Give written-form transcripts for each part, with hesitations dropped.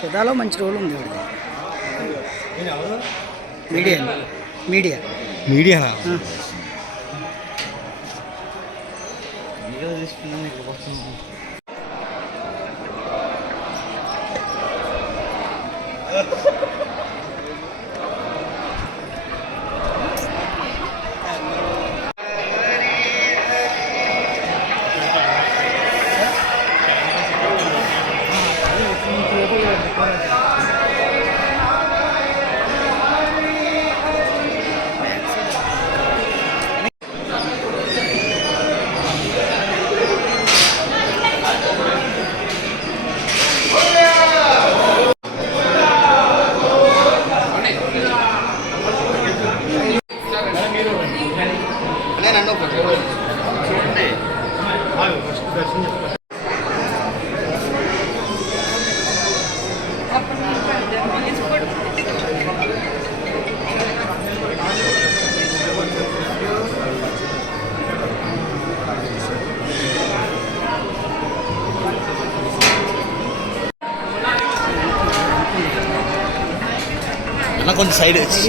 ఫిదాలో మంచి రోల్ ఉంది media media మీడియానా కొంచెం సైడ్ వచ్చి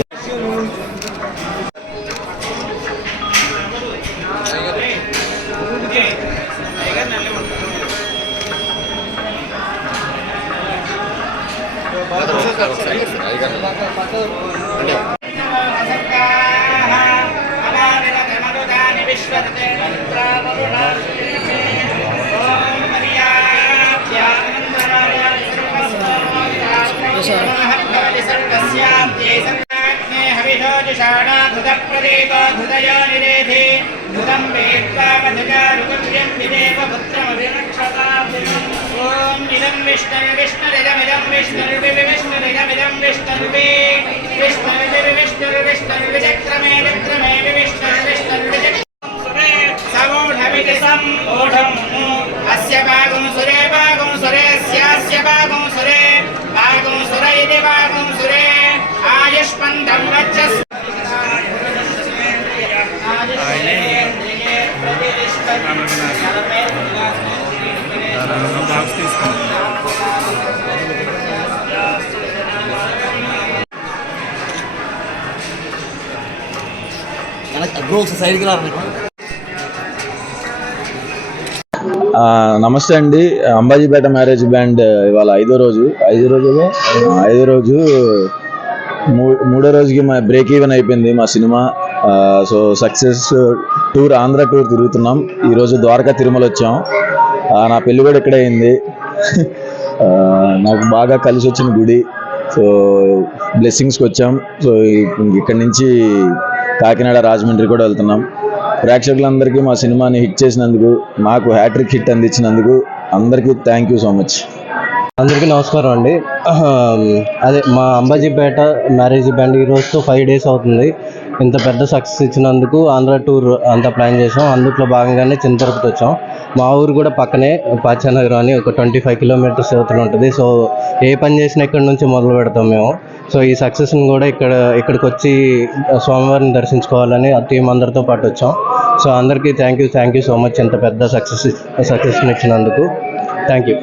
నమస్తే అండి. అంబాజీపేట మ్యారేజ్ బ్యాండ్ ఇవాళ ఐదో రోజు మూడో రోజుకి మా బ్రేక్ ఈవెన్ అయిపోయింది మా cinema. So success tour, Andhra tour తిరుగుతున్నాం. ఈరోజు ద్వారకా తిరుమల వచ్చాం. నా పెళ్ళి కూడా ఇక్కడే అయింది. నాకు బాగా కలిసి వచ్చిన గుడి. సో బ్లెస్సింగ్స్కి వచ్చాం. సో ఇక్కడి నుంచి కాకినాడ, రాజమండ్రి కూడా వెళ్తున్నాం. ప్రేక్షకులందరికీ మా సినిమాని హిట్ చేసినందుకు, మాకు హ్యాట్రిక్ హిట్ అందించినందుకు అందరికీ థ్యాంక్ యూ సో మచ్. అందరికీ నమస్కారం అండి. అదే మా అంబాజీపేట మ్యారేజ్ బ్యాండ్ ఈ రోజుతో 5 days అవుతుంది. ఇంత పెద్ద సక్సెస్ ఇచ్చినందుకు ఆంధ్ర టూర్ అంతా ప్లాన్ చేసాం. అందులో భాగంగానే చిన్న తిరుపతి వచ్చాం. మా ఊరు కూడా పక్కనే పాచానగరం అని ఒక 25 kilometers అవతల ఉంటుంది. సో ఏ పని చేసినా ఇక్కడ నుంచి మొదలు పెడతాం మేము. సో ఈ సక్సెస్ని కూడా ఇక్కడికి వచ్చి స్వామివారిని దర్శించుకోవాలని ఆ టీం అందరితో పాటు వచ్చాం. సో అందరికీ థ్యాంక్ యూ సో మచ్ ఇంత పెద్ద సక్సెస్ని ఇచ్చినందుకు. Thank you.